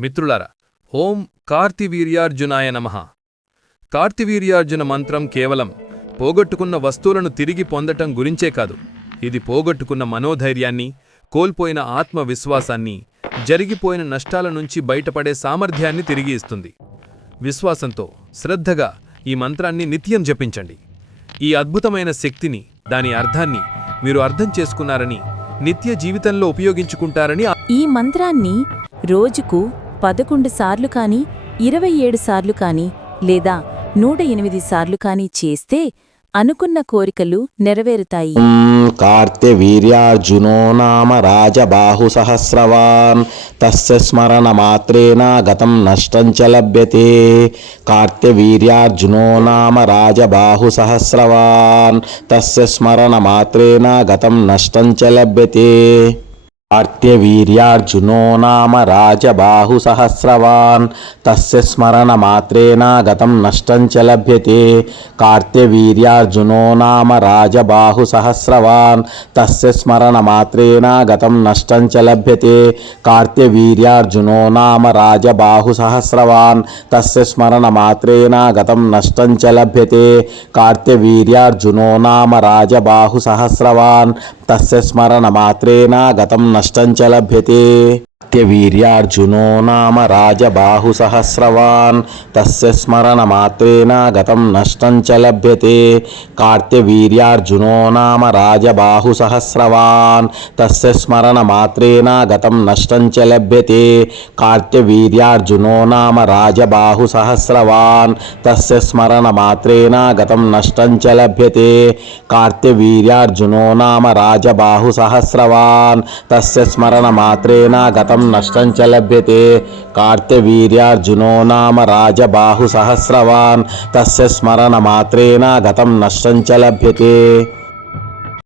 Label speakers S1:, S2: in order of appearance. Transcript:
S1: మిత్రులారా ఓం కార్తివీర్యార్జునాయ నమః. కార్తివీర్యార్జున మంత్రం కేవలం పోగొట్టుకున్న వస్తువులను తిరిగి పొందటం గురించే కాదు. ఇది పోగొట్టుకున్న మనోధైర్యాన్ని కోల్పోయిన ఆత్మవిశ్వాసాన్ని జరిగిపోయిన నష్టాల నుంచి బయటపడే సామర్థ్యాన్ని తిరిగి ఇస్తుంది. విశ్వాసంతో శ్రద్ధగా ఈ మంత్రాన్ని నిత్యం జపించండి. ఈ అద్భుతమైన శక్తిని దాని అర్థాన్ని మీరు అర్థం చేసుకున్నారని నిత్య జీవితంలో ఉపయోగించుకుంటారని
S2: ఈ మంత్రాన్ని రోజుకు పదకొండు సార్లు కానీ ఇరవై ఏడు సార్లు కానీ లేదా నూట ఎనిమిది సార్లు కానీ చేస్తే అనుకున్న కోరికలు నెరవేరుతాయి.
S3: కార్తె వీర్యార్జునో నామ రాజబాహుసహస్రవాన్ తస్య స్మరణ స్మరణమాత్రేణ గతం నష్టం చ లభ్యతే. కార్త్యవీర్యార్జునో నామ రాజబాహుసహస్రవాన్ తస్య స్మరణమాత్రేణ గతం నష్టం చ లభ్యతే. ఆర్త్యవీర్యార్జునో నామ రాజబాహుసహస్రవాన్ తస్య స్మరణమాత్రేణ గతం నష్టం చ లభ్యతే కార్త్యవీర్యార్జునో నామ రాజబాహుసహస్రవాన్ తస్య స్మరణమాత్రేణ గతం నష్టం చ లభ్యతే కార్త్యవీర్యార్జునో నామ రాజబాహుసహస్రవాన్ తస్య స్మరణమాత్రేణ గతం నష్టం చ లభ్యతే కార్త్యవీర్యార్జునో నామ రాజబాహుసహస్రవాన్ తస్య స్మరణమాత్రేణ గతం నష్టం చ లభ్యతే అత్యవీర్యార్జునో నామ రాజబాహుసహస్రవాన్ తస్య స్మరణమాత్రేణ గతం నష్టం చ లభ్యతే. కార్త్యవీర్యార్జునో నామ రాజబాహుసహస్రవాన్ తస్య స్మరణమాత్రేణ గతం నష్టం చ లభ్యతే. కార్త్యవీర్యార్జునో నామ రాజబాహుసహస్రవాన్ తస్య స్మరణమాత్రేణ గతం నష్టం చ లభ్యతే. కార్త్యవీర్యార్జునో నామ రాజబాహుసహస్రవాన్ తస్య స్మరణమాత్రేణ గతం నష్టం నష్టంచ లభ్యతే కార్త్యవీర్యార్జునో నామ రాజబాహుసహస్రవాన్. తస్య స్మరణమాత్రేణ గతం నష్టంచ లభ్యతే